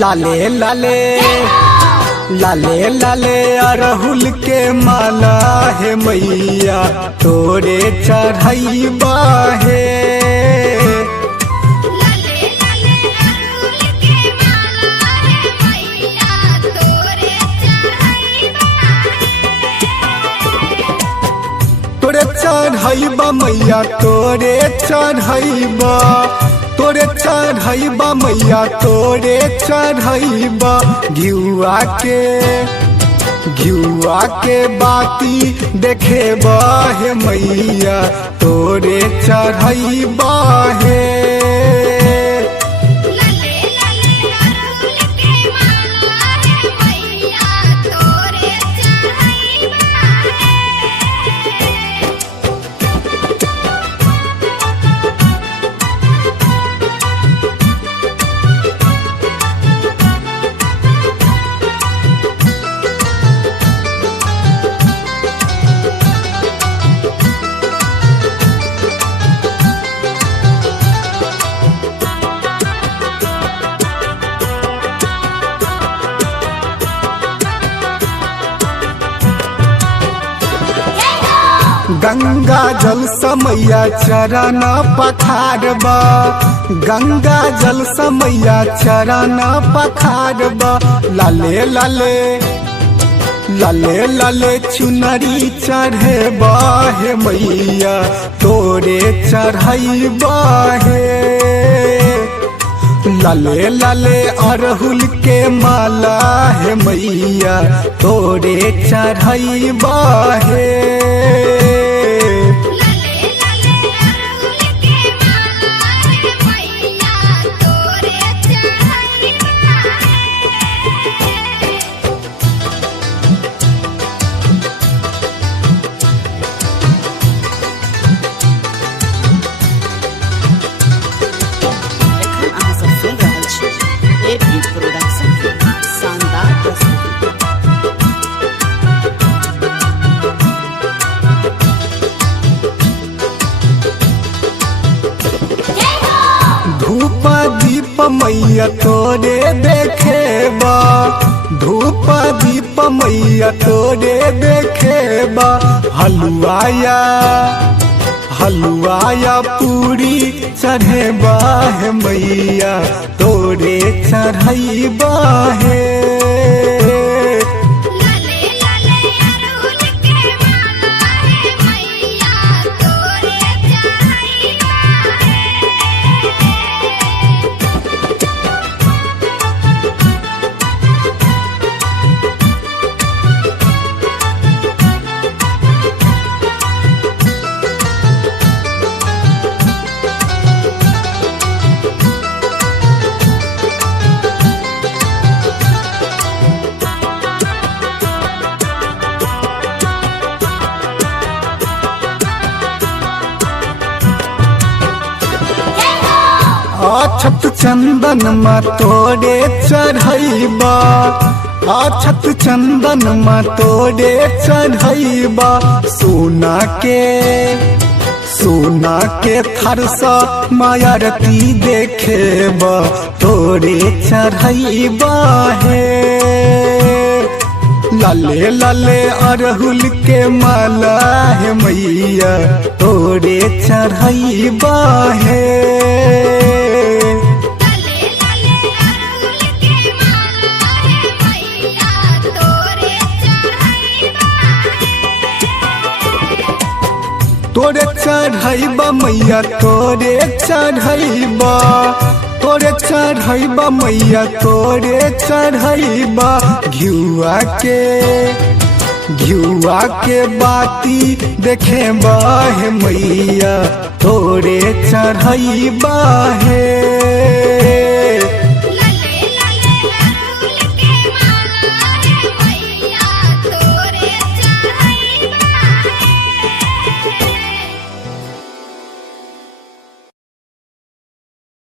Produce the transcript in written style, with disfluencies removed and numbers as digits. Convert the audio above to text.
लाले लाले लाले लाले अरहुल के माला है मैया तोरे चढ़ैबा है। तोरे चढ़ैबा मैया तोरे चढ़ैबा तोरे चढ़ैबा मैया तोरे चढ़ैबा घिउआ के बाती देखेबा है मैया तोरे चढ़ैबा है। गंगा जल समैया चरण पखारबा गंगा जल समैया चरण पखारबा लाले लाले लाले लाले चुनरी चढ़ेबा है मैया तोरे चढ़ैबा है। लाले लाले अरहुल के माला है मैया तोरे चढ़ैबा है। धूप दीप मैया तोरे देखेबा धूप दीप मैया तोरे देखेबा हलुआया पूरी चढ़ेबा है मैया तोरे चढ़ैबा है। अक्षत चंदन मा तोरे चढ़ैबा अक्षत चंदन मा तोरे चढ़ैबा सोना के थरसा मायारती देखेबा तोरे चढ़ैबा है। लाले लाले अरहुल के माला है मैया तोरे चढ़ैबा है। तोरे चढ़ैबा मैया तोरे चढ़ैबा तोरे चढ़ैबा मैया तोरे चढ़ैबा घिउआ के बाती देखेबा है मैया तोरे चढ़ैबा है।